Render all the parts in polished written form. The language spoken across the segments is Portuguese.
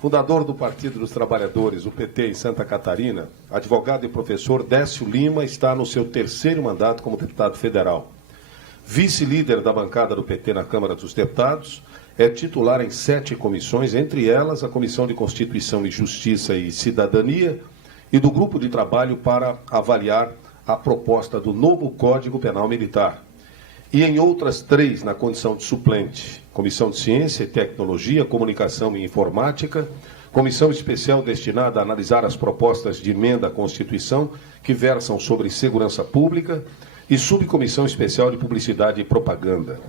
Fundador do Partido dos Trabalhadores, o PT, em Santa Catarina, advogado e professor Décio Lima está no seu terceiro mandato como deputado federal. Vice-líder da bancada do PT na Câmara dos Deputados, é titular em 7 comissões, entre elas a Comissão de Constituição e Justiça e Cidadania e do Grupo de Trabalho para avaliar a proposta do novo Código Penal Militar. E em outras 3 na condição de suplente, Comissão de Ciência e Tecnologia, Comunicação e Informática, comissão especial destinada a analisar as propostas de emenda à Constituição que versam sobre segurança pública e subcomissão especial de Publicidade e Propaganda.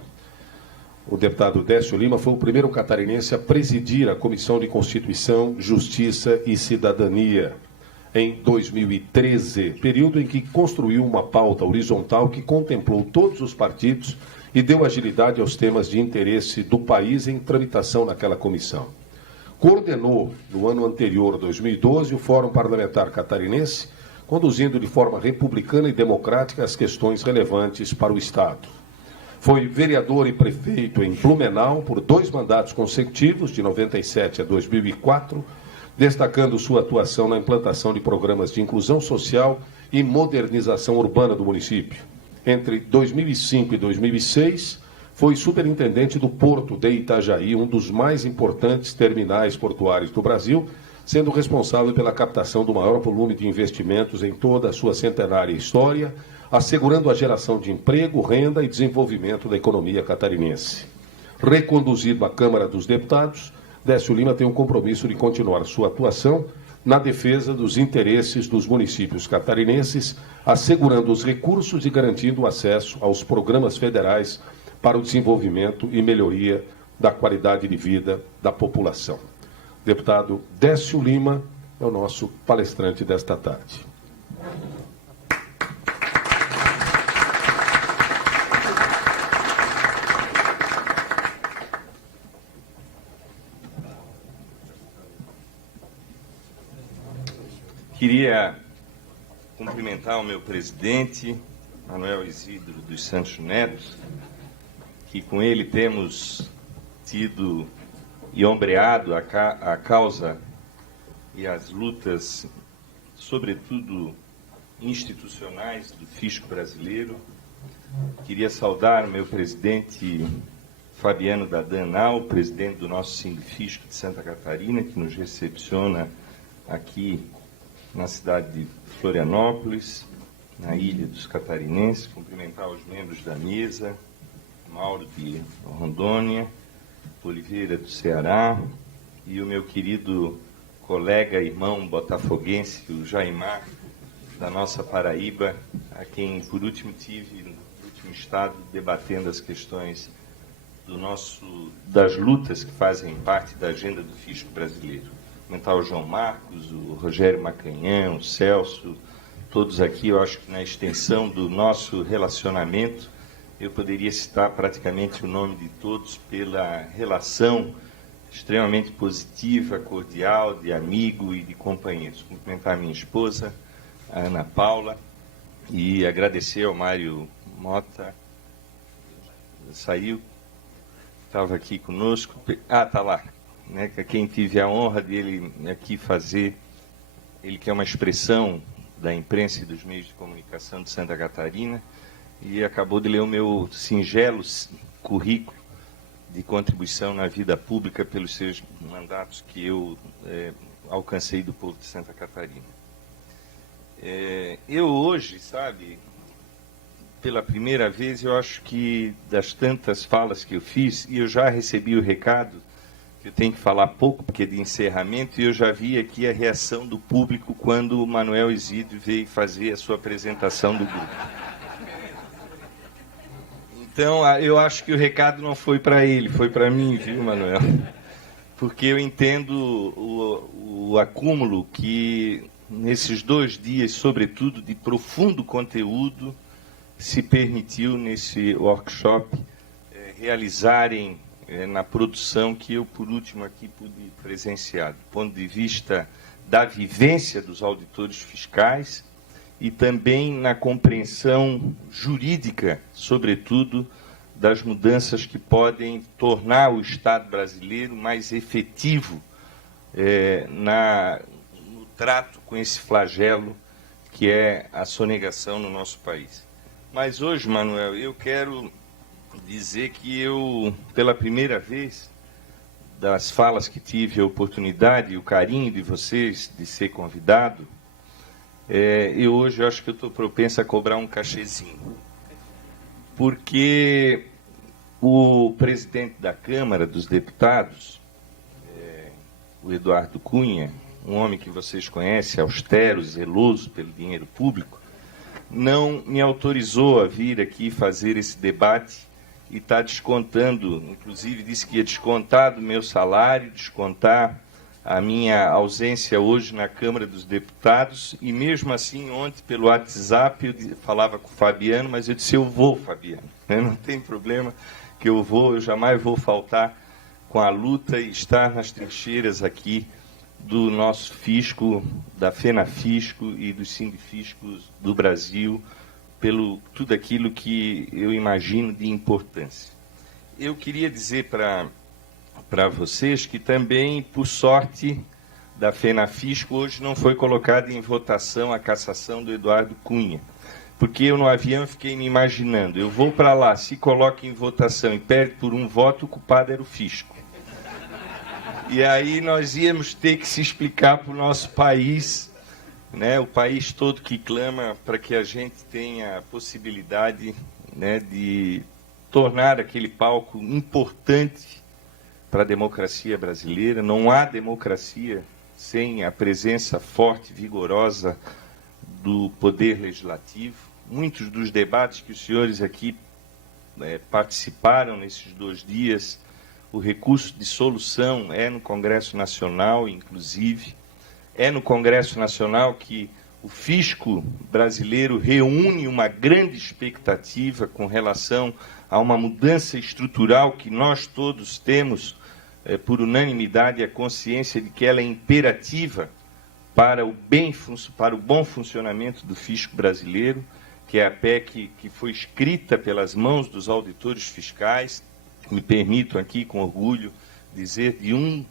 O deputado Décio Lima foi o primeiro catarinense a presidir a Comissão de Constituição, Justiça e Cidadania em 2013, período em que construiu uma pauta horizontal que contemplou todos os partidos e deu agilidade aos temas de interesse do país em tramitação naquela comissão. Coordenou, no ano anterior, 2012, o Fórum Parlamentar Catarinense, conduzindo de forma republicana e democrática as questões relevantes para o Estado. Foi vereador e prefeito em Blumenau por 2 mandatos consecutivos, de 97 a 2004, destacando sua atuação na implantação de programas de inclusão social e modernização urbana do município. Entre 2005 e 2006, foi superintendente do Porto de Itajaí, um dos mais importantes terminais portuários do Brasil, sendo responsável pela captação do maior volume de investimentos em toda a sua centenária história, assegurando a geração de emprego, renda e desenvolvimento da economia catarinense. Reconduzido à Câmara dos Deputados, Décio Lima tem um compromisso de continuar sua atuação na defesa dos interesses dos municípios catarinenses, assegurando os recursos e garantindo o acesso aos programas federais para o desenvolvimento e melhoria da qualidade de vida da população. Deputado Décio Lima é o nosso palestrante desta tarde. Queria cumprimentar o meu presidente, Manuel Isidro dos Santos Neto, que com ele temos tido e ombreado a causa e as lutas, sobretudo institucionais, do fisco brasileiro. Queria saudar o meu presidente Fabiano Dadanal, presidente do nosso Sindifisco de Santa Catarina, que nos recepciona aqui na cidade de Florianópolis, na Ilha dos Catarinenses. Cumprimentar os membros da mesa, Mauro de Rondônia, Oliveira do Ceará, e o meu querido colega, irmão botafoguense, o Jaimar, da nossa Paraíba, a quem, por último, tive no último estado, debatendo as questões das lutas que fazem parte da agenda do fisco brasileiro. Comentar o João Marcos, o Rogério Macanhã, o Celso, todos aqui. Eu acho que na extensão do nosso relacionamento, eu poderia citar praticamente o nome de todos pela relação extremamente positiva, cordial, de amigo e de companheiros. Cumprimentar a minha esposa, a Ana Paula, e agradecer ao Mário Mota, saiu, estava aqui conosco, está lá, né, quem tive a honra dele aqui fazer, ele que é uma expressão da imprensa e dos meios de comunicação de Santa Catarina, e acabou de ler o meu singelo currículo de contribuição na vida pública pelos seus mandatos que eu alcancei do povo de Santa Catarina. Eu hoje, sabe, pela primeira vez, eu acho que das tantas falas que eu fiz, e eu já recebi o recado, que eu tenho que falar pouco, porque é de encerramento, e eu já vi aqui a reação do público quando o Manuel Isidro veio fazer a sua apresentação do grupo. Então, eu acho que o recado não foi para ele, foi para mim, viu, Manuel? Porque eu entendo o acúmulo que, nesses 2 dias, sobretudo, de profundo conteúdo, se permitiu nesse workshop realizarem na produção que eu, por último, aqui pude presenciar, do ponto de vista da vivência dos auditores fiscais e também na compreensão jurídica, sobretudo, das mudanças que podem tornar o Estado brasileiro mais efetivo no trato com esse flagelo que é a sonegação no nosso país. Mas hoje, Manuel, eu quero dizer que eu, pela primeira vez, das falas que tive a oportunidade e o carinho de vocês de ser convidado, eu hoje acho que eu estou propenso a cobrar um cachezinho. Porque o presidente da Câmara dos Deputados, o Eduardo Cunha, um homem que vocês conhecem, austero, zeloso pelo dinheiro público, não me autorizou a vir aqui fazer esse debate e está descontando, inclusive disse que ia descontar do meu salário, descontar a minha ausência hoje na Câmara dos Deputados, e mesmo assim ontem pelo WhatsApp eu falava com o Fabiano, mas eu disse, eu vou, Fabiano, não tem problema que eu vou, eu jamais vou faltar com a luta e estar nas trincheiras aqui do nosso fisco, da FENAFISCO e dos sindifiscos do Brasil, pelo tudo aquilo que eu imagino de importância. Eu queria dizer para vocês que também, por sorte da FENAFISCO, hoje não foi colocada em votação a cassação do Eduardo Cunha, porque eu no avião fiquei me imaginando, eu vou para lá, se coloca em votação e perde por um voto, o culpado era o fisco. E aí nós íamos ter que se explicar para o nosso país, né, o país todo que clama para que a gente tenha a possibilidade, né, de tornar aquele palco importante para a democracia brasileira. Não há democracia sem a presença forte, vigorosa do Poder Legislativo. Muitos dos debates que os senhores aqui participaram nesses 2 dias, o recurso de solução é no Congresso Nacional, inclusive. É no Congresso Nacional que o fisco brasileiro reúne uma grande expectativa com relação a uma mudança estrutural que nós todos temos, por unanimidade, a consciência de que ela é imperativa para o bom funcionamento do fisco brasileiro, que é a PEC que foi escrita pelas mãos dos auditores fiscais. Me permito aqui, com orgulho, dizer de um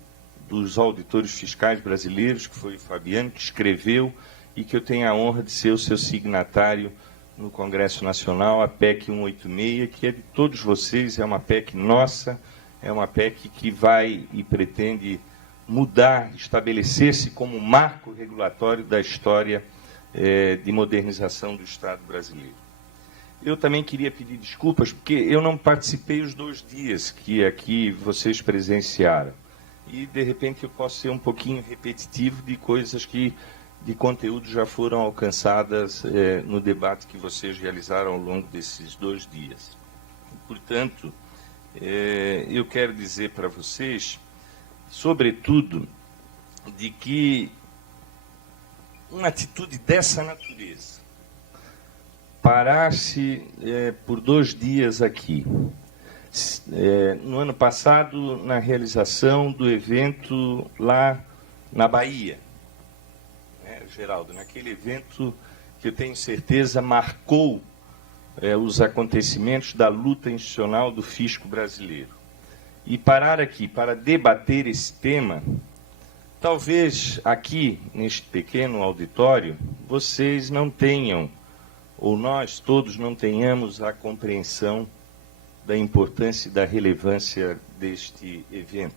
dos auditores fiscais brasileiros, que foi o Fabiano, que escreveu e que eu tenho a honra de ser o seu signatário no Congresso Nacional, a PEC 186, que é de todos vocês, é uma PEC nossa, é uma PEC que vai e pretende mudar, estabelecer-se como marco regulatório da história de modernização do Estado brasileiro. Eu também queria pedir desculpas, porque eu não participei os 2 dias que aqui vocês presenciaram. E, de repente, eu posso ser um pouquinho repetitivo de coisas que, de conteúdo, já foram alcançadas no debate que vocês realizaram ao longo desses 2 dias. Portanto, eu quero dizer para vocês, sobretudo, de que uma atitude dessa natureza, parar-se por 2 dias aqui, no ano passado, na realização do evento lá na Bahia, né, Geraldo, naquele evento que eu tenho certeza marcou os acontecimentos da luta institucional do fisco brasileiro. E parar aqui para debater esse tema, talvez aqui, neste pequeno auditório, vocês não tenham, ou nós todos não tenhamos a compreensão da importância e da relevância deste evento,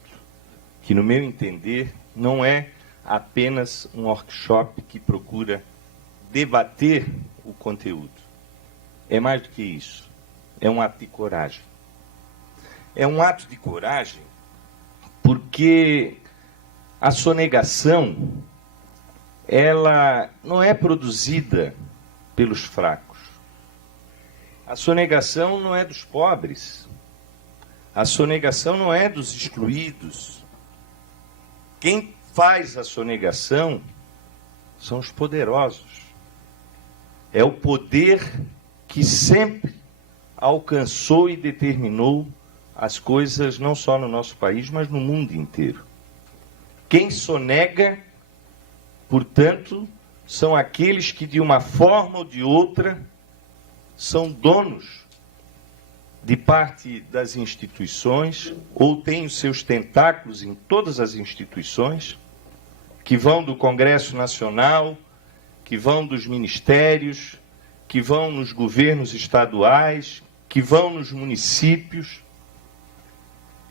que, no meu entender, não é apenas um workshop que procura debater o conteúdo. É mais do que isso. É um ato de coragem. É um ato de coragem porque a sonegação, ela não é produzida pelos fracos. A sonegação não é dos pobres. A sonegação não é dos excluídos. Quem faz a sonegação são os poderosos. É o poder que sempre alcançou e determinou as coisas não só no nosso país, mas no mundo inteiro. Quem sonega, portanto, são aqueles que, de uma forma ou de outra, são donos de parte das instituições ou têm os seus tentáculos em todas as instituições que vão do Congresso Nacional, que vão dos ministérios, que vão nos governos estaduais, que vão nos municípios,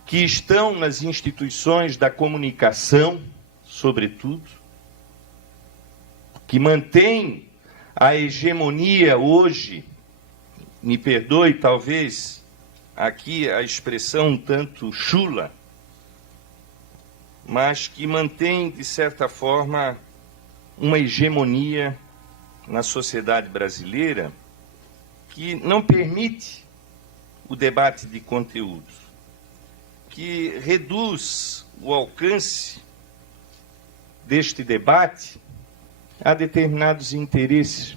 que estão nas instituições da comunicação, sobretudo, que mantém a hegemonia hoje, me perdoe talvez aqui a expressão um tanto chula, mas que mantém, de certa forma, uma hegemonia na sociedade brasileira que não permite o debate de conteúdo, que reduz o alcance deste debate a determinados interesses.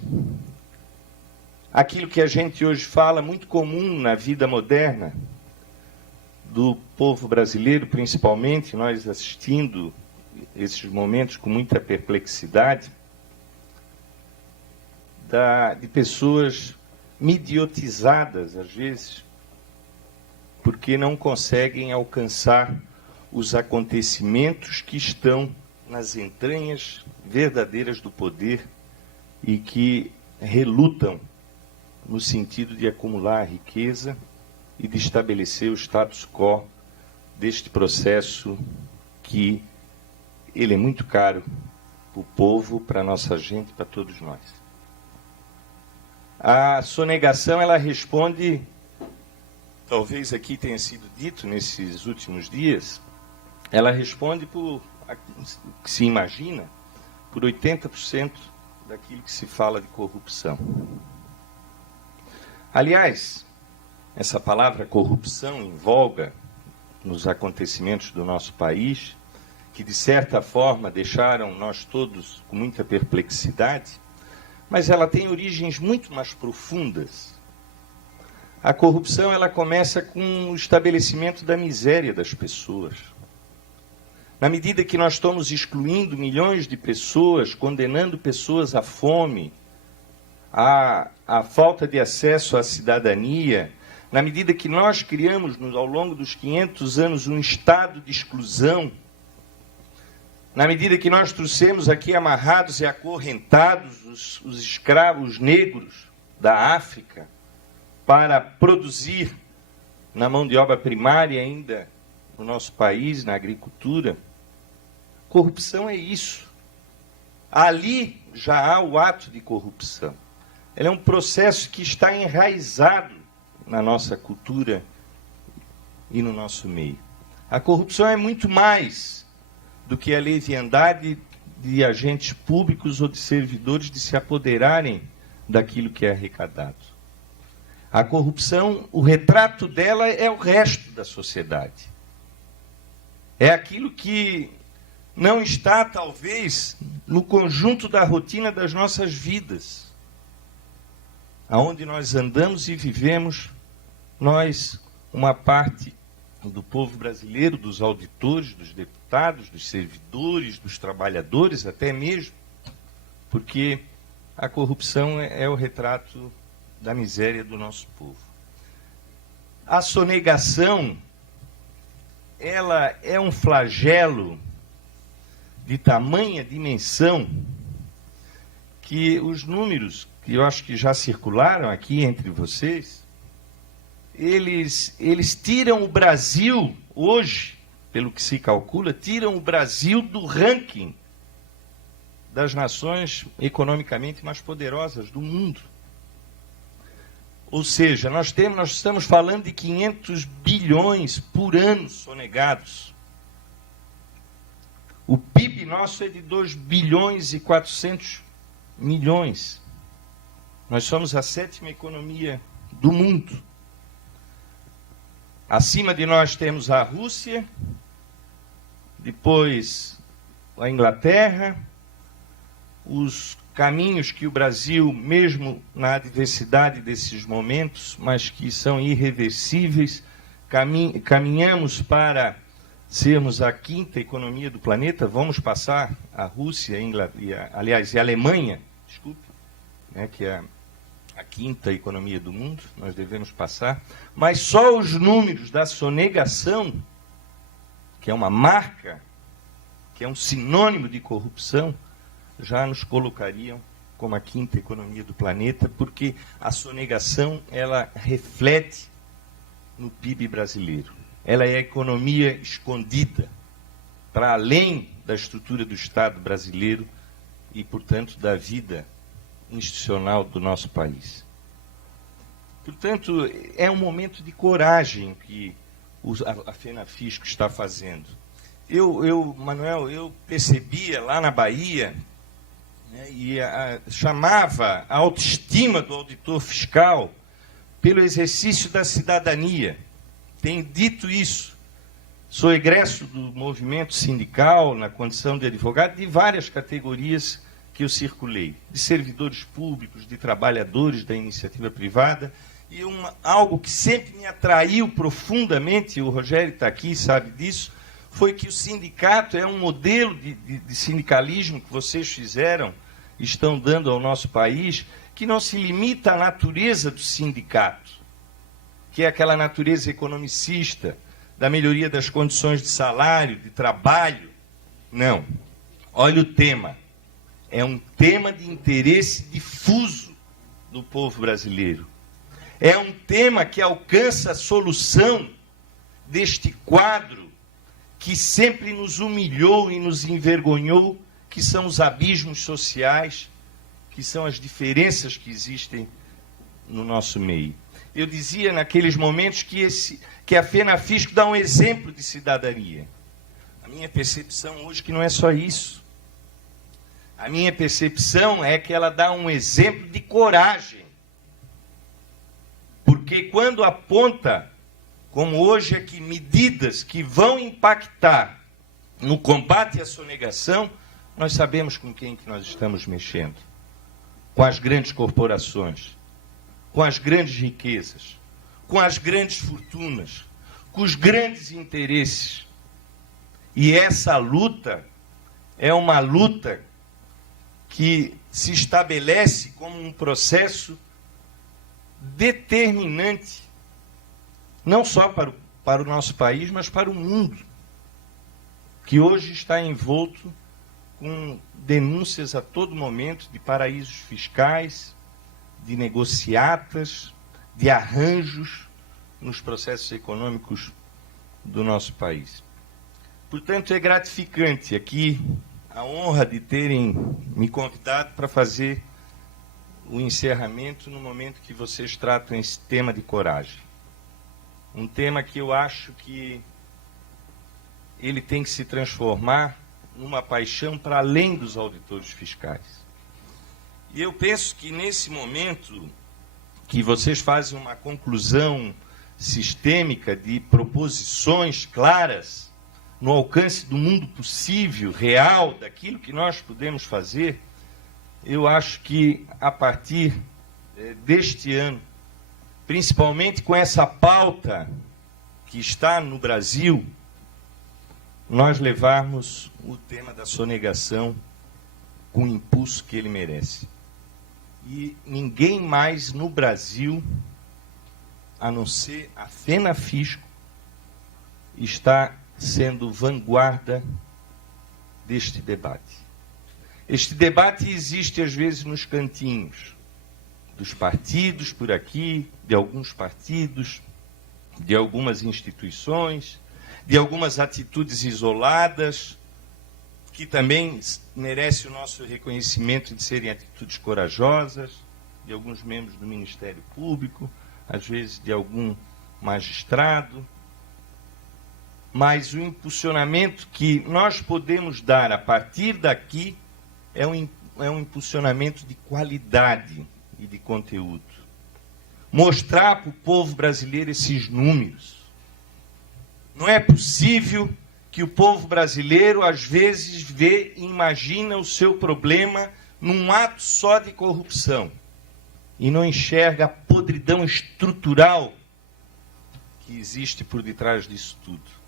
Aquilo que a gente hoje fala, muito comum na vida moderna do povo brasileiro, principalmente, nós assistindo esses momentos com muita perplexidade, de pessoas idiotizadas, às vezes, porque não conseguem alcançar os acontecimentos que estão nas entranhas verdadeiras do poder e que relutam no sentido de acumular riqueza e de estabelecer o status quo deste processo que ele é muito caro para o povo, para a nossa gente, para todos nós. A sonegação, ela responde, talvez aqui tenha sido dito nesses últimos dias, ela responde por, que se imagina, por 80% daquilo que se fala de corrupção. Aliás, essa palavra corrupção em voga nos acontecimentos do nosso país, que de certa forma deixaram nós todos com muita perplexidade, mas ela tem origens muito mais profundas. A corrupção, ela começa com o estabelecimento da miséria das pessoas. Na medida que nós estamos excluindo milhões de pessoas, condenando pessoas à fome, à falta de acesso à cidadania, na medida que nós criamos, ao longo dos 500 anos, um estado de exclusão, na medida que nós trouxemos aqui amarrados e acorrentados os escravos negros da África para produzir na mão de obra primária ainda no nosso país, na agricultura, corrupção é isso. Ali já há o ato de corrupção. Ele é um processo que está enraizado na nossa cultura e no nosso meio. A corrupção é muito mais do que a leviandade de agentes públicos ou de servidores de se apoderarem daquilo que é arrecadado. A corrupção, o retrato dela é o resto da sociedade. É aquilo que não está, talvez, no conjunto da rotina das nossas vidas. Aonde nós andamos e vivemos, nós, uma parte do povo brasileiro, dos auditores, dos deputados, dos servidores, dos trabalhadores, até mesmo, porque a corrupção é o retrato da miséria do nosso povo. A sonegação, ela é um flagelo de tamanha dimensão que os números, que eu acho que já circularam aqui entre vocês, eles tiram o Brasil, hoje, pelo que se calcula, tiram o Brasil do ranking das nações economicamente mais poderosas do mundo. Ou seja, nós estamos falando de 500 bilhões por ano sonegados. O PIB nosso é de 2 bilhões e 400 milhões. Nós somos a 7ª economia do mundo. Acima de nós temos a Rússia, depois a Inglaterra, os caminhos que o Brasil, mesmo na adversidade desses momentos, mas que são irreversíveis, caminhamos para sermos a 5ª economia do planeta, vamos passar a Rússia, e a Alemanha, né, que é a 5ª economia do mundo, nós devemos passar, mas só os números da sonegação, que é uma marca que é um sinônimo de corrupção, já nos colocariam como a quinta economia do planeta, porque a sonegação, ela reflete no PIB brasileiro. Ela é a economia escondida para além da estrutura do Estado brasileiro e, portanto, da vida institucional do nosso país. Portanto, é um momento de coragem que a FENAFISCO está fazendo. Manuel, eu percebia lá na Bahia, né, e chamava a autoestima do auditor fiscal pelo exercício da cidadania. Tenho dito isso. Sou egresso do movimento sindical, na condição de advogado, de várias categorias que eu circulei, de servidores públicos, de trabalhadores da iniciativa privada, e algo que sempre me atraiu profundamente, o Rogério está aqui, sabe disso, foi que o sindicato é um modelo de sindicalismo que vocês fizeram, estão dando ao nosso país, que não se limita à natureza do sindicato, que é aquela natureza economicista, da melhoria das condições de salário, de trabalho. Não. Olha o tema. É um tema de interesse difuso do povo brasileiro. É um tema que alcança a solução deste quadro que sempre nos humilhou e nos envergonhou, que são os abismos sociais, que são as diferenças que existem no nosso meio. Eu dizia naqueles momentos que a FENAFISCO dá um exemplo de cidadania. A minha percepção hoje é que não é só isso. A minha percepção é que ela dá um exemplo de coragem. Porque quando aponta, como hoje aqui, medidas que vão impactar no combate à sonegação, nós sabemos com quem que nós estamos mexendo. Com as grandes corporações, com as grandes riquezas, com as grandes fortunas, com os grandes interesses. E essa luta é uma luta que se estabelece como um processo determinante, não só para o nosso país, mas para o mundo, que hoje está envolto com denúncias a todo momento de paraísos fiscais, de negociatas, de arranjos nos processos econômicos do nosso país. Portanto, é gratificante aqui a honra de terem me convidado para fazer o encerramento no momento que vocês tratam esse tema de coragem. Um tema que eu acho que ele tem que se transformar numa paixão para além dos auditores fiscais. E eu penso que nesse momento que vocês fazem uma conclusão sistêmica de proposições claras no alcance do mundo possível, real, daquilo que nós podemos fazer, eu acho que a partir deste ano, principalmente com essa pauta que está no Brasil, nós levarmos o tema da sonegação com o impulso que ele merece. E ninguém mais no Brasil, a não ser a FENAFISCO, está sendo vanguarda deste debate. Este debate existe, às vezes, nos cantinhos dos partidos, por aqui, de alguns partidos, de algumas instituições, de algumas atitudes isoladas, que também merecem o nosso reconhecimento de serem atitudes corajosas, de alguns membros do Ministério Público, às vezes de algum magistrado. Mas o impulsionamento que nós podemos dar a partir daqui é um impulsionamento de qualidade e de conteúdo. Mostrar para o povo brasileiro esses números. Não é possível que o povo brasileiro, às vezes, vê e imagina o seu problema num ato só de corrupção e não enxerga a podridão estrutural que existe por detrás disso tudo.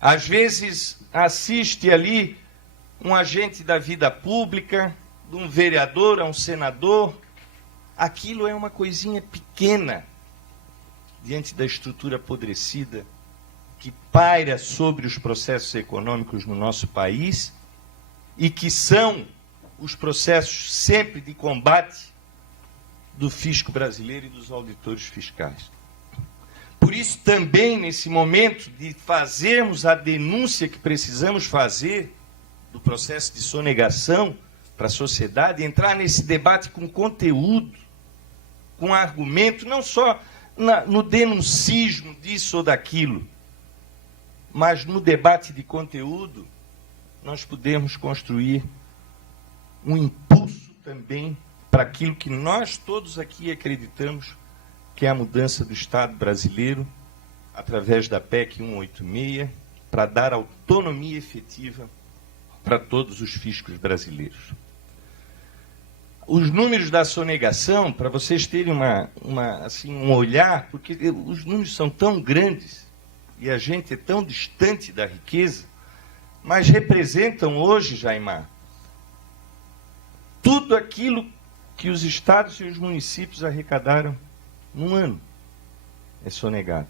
Às vezes, assiste ali um agente da vida pública, de um vereador a um senador. Aquilo é uma coisinha pequena diante da estrutura apodrecida que paira sobre os processos econômicos no nosso país e que são os processos sempre de combate do fisco brasileiro e dos auditores fiscais. Por isso, também, nesse momento de fazermos a denúncia que precisamos fazer do processo de sonegação para a sociedade, entrar nesse debate com conteúdo, com argumento, não só no denuncismo disso ou daquilo, mas no debate de conteúdo, nós podemos construir um impulso também para aquilo que nós todos aqui acreditamos que é a mudança do Estado brasileiro, através da PEC 186, para dar autonomia efetiva para todos os fiscos brasileiros. Os números da sonegação, para vocês terem um olhar, porque os números são tão grandes e a gente é tão distante da riqueza, mas representam hoje, Jaimar, tudo aquilo que os estados e os municípios arrecadaram num ano. É sonegado.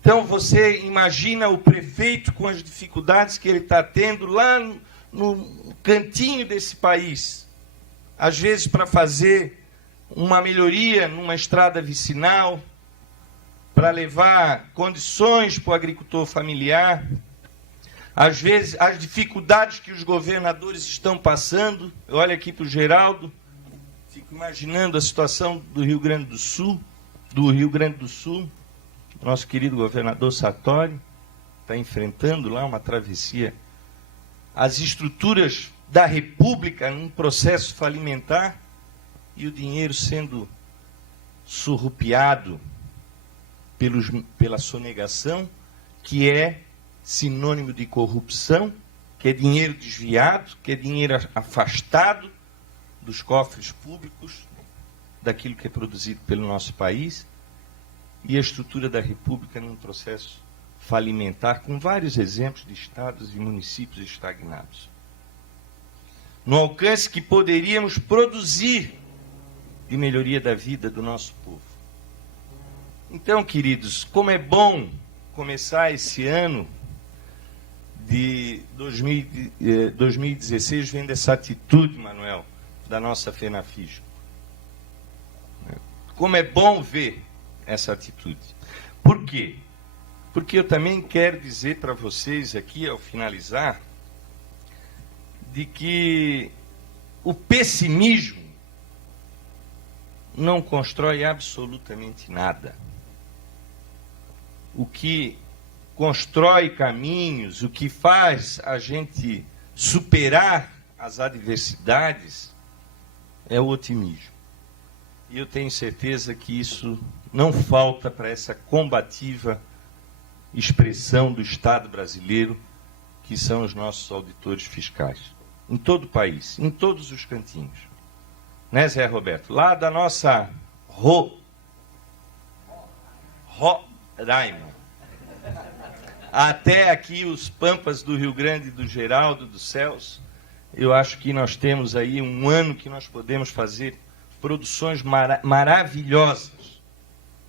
Então você imagina o prefeito com as dificuldades que ele está tendo lá no cantinho desse país, às vezes para fazer uma melhoria numa estrada vicinal, para levar condições para o agricultor familiar, às vezes as dificuldades que os governadores estão passando. Eu olho aqui para o Geraldo, fico imaginando a situação do Rio Grande do Sul, nosso querido governador Sartori está enfrentando lá uma travessia, as estruturas da República num processo falimentar e o dinheiro sendo surrupiado pela sonegação, que é sinônimo de corrupção, que é dinheiro desviado, que é dinheiro afastado dos cofres públicos, daquilo que é produzido pelo nosso país, e a estrutura da República num processo falimentar, com vários exemplos de estados e municípios estagnados. No alcance que poderíamos produzir de melhoria da vida do nosso povo. Então, queridos, como é bom começar esse ano de 2016 vendo essa atitude, Manuel, da nossa FENAFISCO. Como é bom ver essa atitude. Por quê? Porque eu também quero dizer para vocês aqui, ao finalizar, de que o pessimismo não constrói absolutamente nada. O que constrói caminhos, o que faz a gente superar as adversidades é o otimismo. E eu tenho certeza que isso não falta para essa combativa expressão do Estado brasileiro, que são os nossos auditores fiscais. Em todo o país, em todos os cantinhos. Né, Zé Roberto? Lá da nossa Roraima, até aqui os pampas do Rio Grande, do Geraldo, do Celso, eu acho que nós temos aí um ano que nós podemos fazer produções maravilhosas,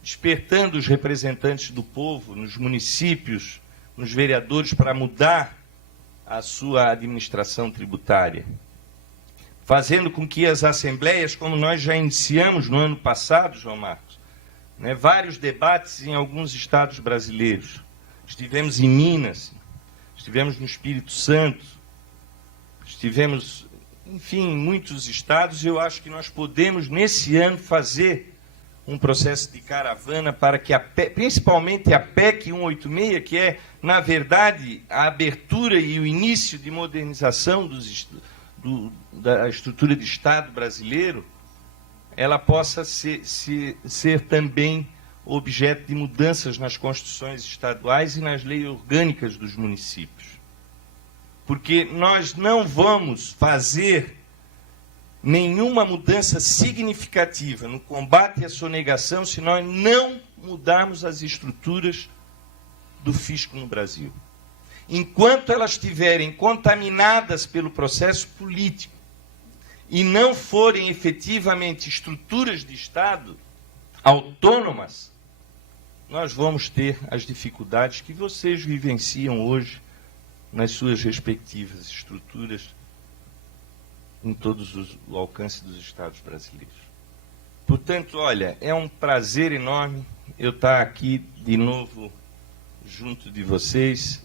despertando os representantes do povo nos municípios, nos vereadores, para mudar a sua administração tributária, fazendo com que as assembleias, como nós já iniciamos no ano passado, João Marcos, né, vários debates em alguns estados brasileiros. Estivemos em Minas, estivemos no Espírito Santo, estivemos, enfim, em muitos estados, e eu acho que nós podemos, nesse ano, fazer um processo de caravana para que, principalmente a PEC 186, que é, na verdade, a abertura e o início de modernização da estrutura de Estado brasileiro, ela possa ser também objeto de mudanças nas constituições estaduais e nas leis orgânicas dos municípios. Porque nós não vamos fazer nenhuma mudança significativa no combate à sonegação se nós não mudarmos as estruturas do fisco no Brasil. Enquanto elas estiverem contaminadas pelo processo político e não forem efetivamente estruturas de Estado autônomas, nós vamos ter as dificuldades que vocês vivenciam hoje nas suas respectivas estruturas em todos o alcance dos estados brasileiros. Portanto, olha, é um prazer enorme eu estar aqui de novo junto de vocês,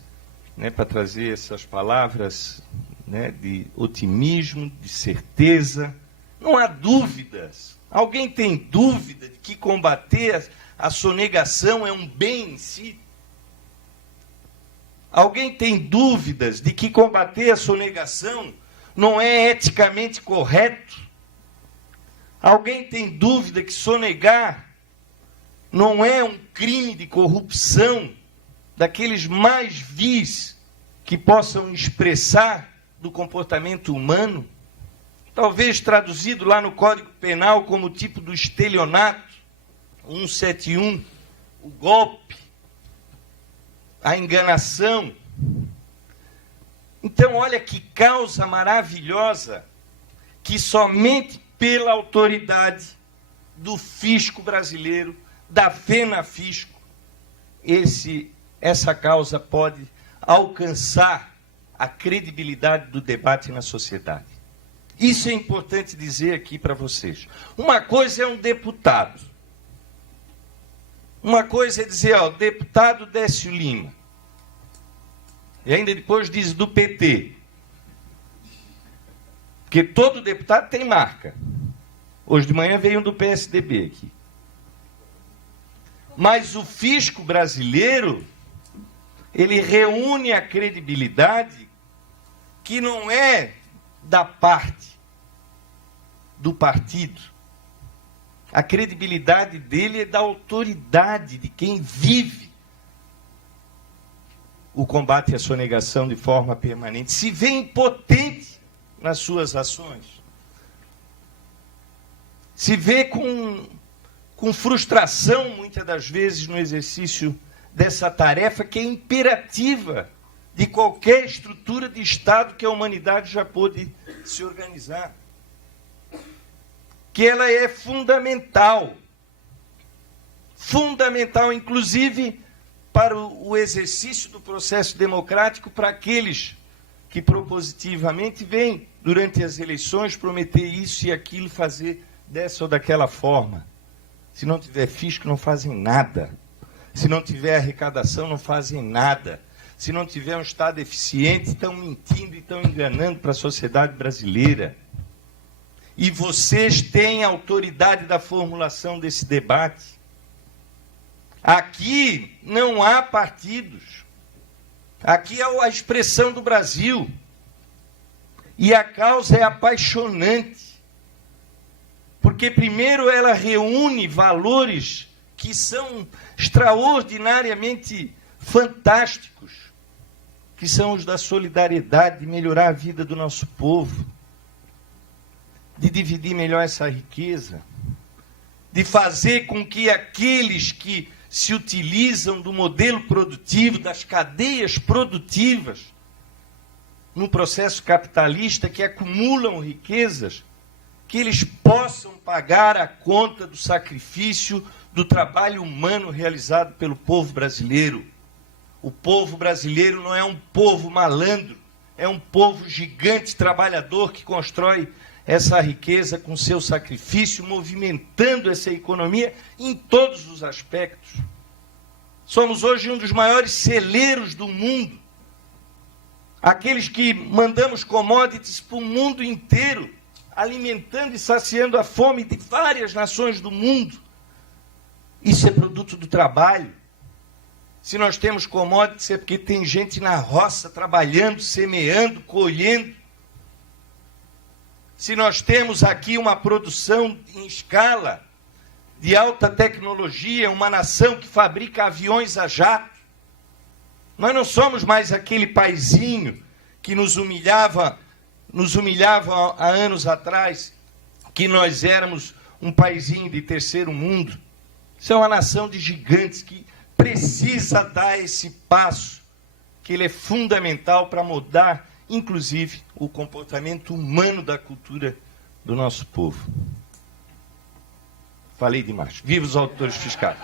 né, para trazer essas palavras, né, de otimismo, de certeza. Não há dúvidas. Alguém tem dúvida de que combater a sonegação é um bem em si? Alguém tem dúvidas de que combater a sonegação não é eticamente correto? Alguém tem dúvida que sonegar não é um crime de corrupção daqueles mais vis que possam expressar do comportamento humano? Talvez traduzido lá no Código Penal como tipo do estelionato, 171, o golpe, a enganação. Então, olha que causa maravilhosa que somente pela autoridade do fisco brasileiro, da FENAFISCO, essa causa pode alcançar a credibilidade do debate na sociedade. Isso é importante dizer aqui para vocês. Uma coisa é um deputado. Uma coisa é dizer, ó, deputado Décio Lima. E ainda depois diz do PT. Porque todo deputado tem marca. Hoje de manhã veio um do PSDB aqui. Mas o fisco brasileiro, ele reúne a credibilidade que não é da parte do partido. A credibilidade dele é da autoridade, de quem vive o combate à sonegação de forma permanente. Se vê impotente nas suas ações. Se vê com frustração, muitas das vezes, no exercício dessa tarefa que é imperativa de qualquer estrutura de Estado que a humanidade já pôde se organizar. Que ela é fundamental. Fundamental, inclusive, para o exercício do processo democrático, para aqueles que propositivamente vêm, durante as eleições, prometer isso e aquilo, fazer dessa ou daquela forma. Se não tiver fisco, não fazem nada. Se não tiver arrecadação, não fazem nada. Se não tiver um Estado eficiente, estão mentindo e estão enganando para a sociedade brasileira. E vocês têm a autoridade da formulação desse debate. Aqui não há partidos. Aqui é a expressão do Brasil. E a causa é apaixonante. Porque, primeiro, ela reúne valores que são extraordinariamente fantásticos, que são os da solidariedade, de melhorar a vida do nosso povo, de dividir melhor essa riqueza, de fazer com que aqueles que se utilizam do modelo produtivo, das cadeias produtivas, no processo capitalista, que acumulam riquezas, que eles possam pagar a conta do sacrifício do trabalho humano realizado pelo povo brasileiro. O povo brasileiro não é um povo malandro, é um povo gigante, trabalhador, que constrói essa riqueza com seu sacrifício, movimentando essa economia em todos os aspectos. Somos hoje um dos maiores celeiros do mundo. Aqueles que mandamos commodities para o mundo inteiro, alimentando e saciando a fome de várias nações do mundo. Isso é produto do trabalho. Se nós temos commodities é porque tem gente na roça trabalhando, semeando, colhendo. Se nós temos aqui uma produção em escala de alta tecnologia, uma nação que fabrica aviões a jato, nós não somos mais aquele paizinho que nos humilhava há anos atrás, que nós éramos um paizinho de terceiro mundo. Isso é uma nação de gigantes que precisa dar esse passo, que ele é fundamental para mudar, inclusive, o comportamento humano da cultura do nosso povo. Falei demais. Viva os auditores fiscais!